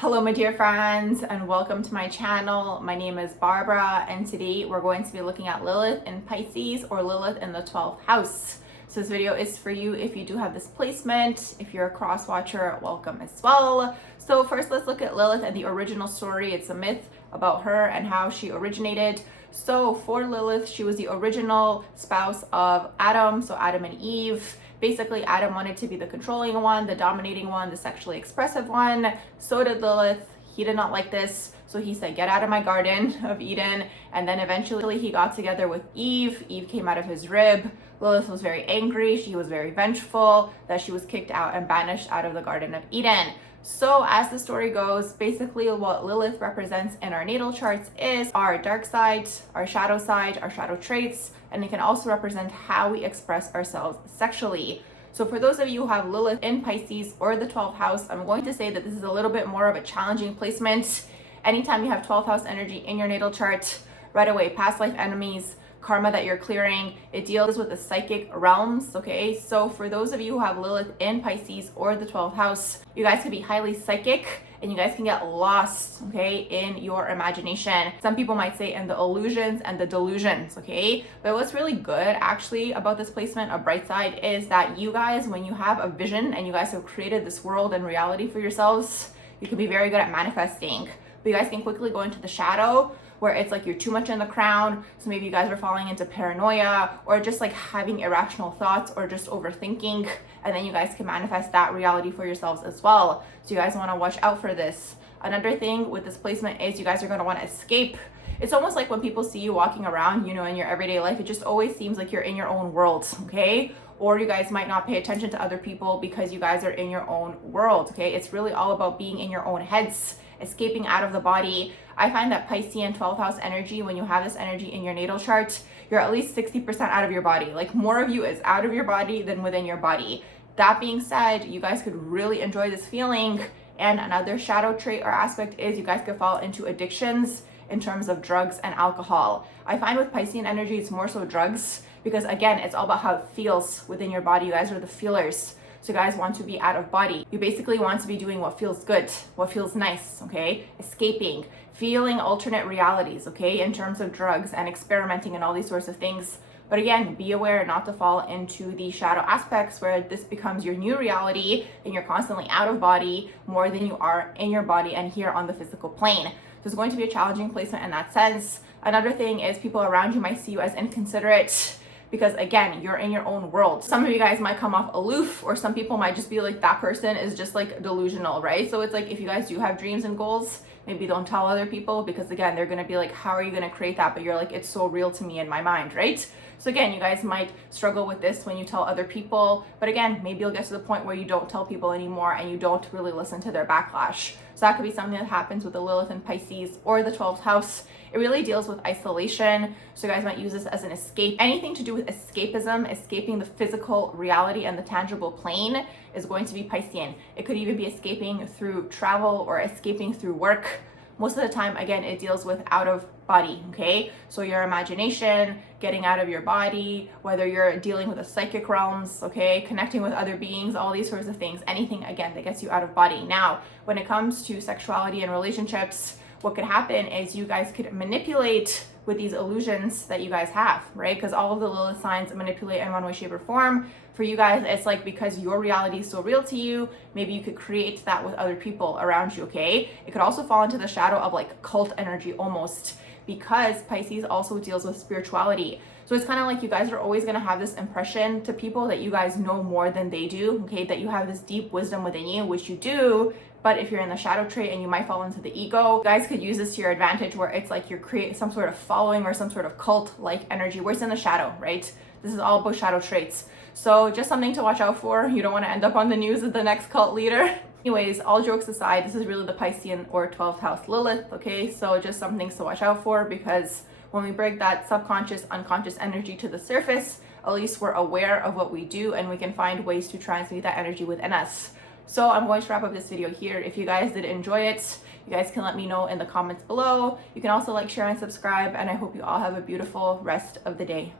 Hello my dear friends, and welcome to my channel. My name is Barbara, and today we're going to be looking at Lilith in Pisces, or Lilith in the 12th house. So this video is for you if you do have this placement. If you're a cross watcher, welcome as well. So first, let's look at Lilith and the original story. It's a myth about her and how she originated. So for Lilith, she was the original spouse of Adam, so Adam and Eve. Basically, Adam wanted to be the controlling one, the dominating one, the sexually expressive one. So did Lilith. He did not like this. So he said, get out of my garden of Eden. And then eventually he got together with Eve. Eve came out of his rib. Lilith was very angry. She was very vengeful that she was kicked out and banished out of the Garden of Eden. So as the story goes, basically what Lilith represents in our natal charts is our dark side, our shadow traits, and it can also represent how we express ourselves sexually. So for those of you who have Lilith in Pisces or the 12th house, I'm going to say that this is a little bit more of a challenging placement. Anytime you have 12th house energy in your natal chart, right away, past life enemies, karma that you're clearing, it deals with the psychic realms, okay? So for those of you who have Lilith in Pisces or the 12th house, you guys can be highly psychic and you guys can get lost, okay, in your imagination. Some people might say in the illusions and the delusions, okay? But what's really good actually about this placement, a bright side, is that you guys, when you have a vision and you guys have created this world and reality for yourselves, you can be very good at manifesting. But you guys can quickly go into the shadow where it's like you're too much in the crown. So maybe you guys are falling into paranoia or just like having irrational thoughts or just overthinking. And then you guys can manifest that reality for yourselves as well. So you guys want to watch out for this. Another thing with this placement is you guys are going to want to escape. It's almost like when people see you walking around, you know, in your everyday life, it just always seems like you're in your own world, okay? Or you guys might not pay attention to other people because you guys are in your own world, okay? It's really all about being in your own heads, escaping out of the body. I find that Piscean 12th house energy, when you have this energy in your natal chart, you're at least 60% out of your body. Like more of you is out of your body than within your body. That being said, you guys could really enjoy this feeling. And another shadow trait or aspect is you guys could fall into addictions in terms of drugs and alcohol. I find with Piscean energy, it's more so drugs because again, it's all about how it feels within your body. You guys are the feelers. So you guys want to be out of body. You basically want to be doing what feels good, what feels nice, okay? Escaping, feeling alternate realities, okay? In terms of drugs and experimenting and all these sorts of things. But again, be aware not to fall into the shadow aspects where this becomes your new reality and you're constantly out of body more than you are in your body and here on the physical plane. So it's going to be a challenging placement in that sense. Another thing is people around you might see you as inconsiderate, because again, you're in your own world. Some of you guys might come off aloof, or some people might just be like, that person is just like delusional, right? So it's like, if you guys do have dreams and goals, maybe don't tell other people, because again, they're gonna be like, how are you gonna create that? But you're like, it's so real to me in my mind, right? So again, you guys might struggle with this when you tell other people, but again, maybe you'll get to the point where you don't tell people anymore and you don't really listen to their backlash. So that could be something that happens with the Lilith in Pisces or the 12th house. It really deals with isolation. So you guys might use this as an escape. Anything to do with escapism, escaping the physical reality and the tangible plane is going to be Piscean. It could even be escaping through travel or escaping through work. Most of the time, again, it deals with out of body, okay? So your imagination, getting out of your body, whether you're dealing with the psychic realms, okay? Connecting with other beings, all these sorts of things. Anything, again, that gets you out of body. Now, when it comes to sexuality and relationships, what could happen is you guys could manipulate with these illusions that you guys have, right? Because all of the Lilith signs manipulate in one way, shape, or form. For you guys, it's like because your reality is so real to you, maybe you could create that with other people around you, okay? It could also fall into the shadow of like cult energy almost, because Pisces also deals with spirituality. So it's kind of like you guys are always going to have this impression to people that you guys know more than they do, okay? That you have this deep wisdom within you, which you do. But if you're in the shadow trait and you might fall into the ego, you guys could use this to your advantage where it's like you're creating some sort of following or some sort of cult-like energy where it's in the shadow, right? This is all about shadow traits. So just something to watch out for. You don't want to end up on the news as the next cult leader. Anyways, all jokes aside, this is really the Piscean or 12th house Lilith, okay? So just some things to watch out for, because when we break that subconscious, unconscious energy to the surface, at least we're aware of what we do and we can find ways to transmute that energy within us. So I'm going to wrap up this video here. If you guys did enjoy it, you guys can let me know in the comments below. You can also like, share, and subscribe, and I hope you all have a beautiful rest of the day.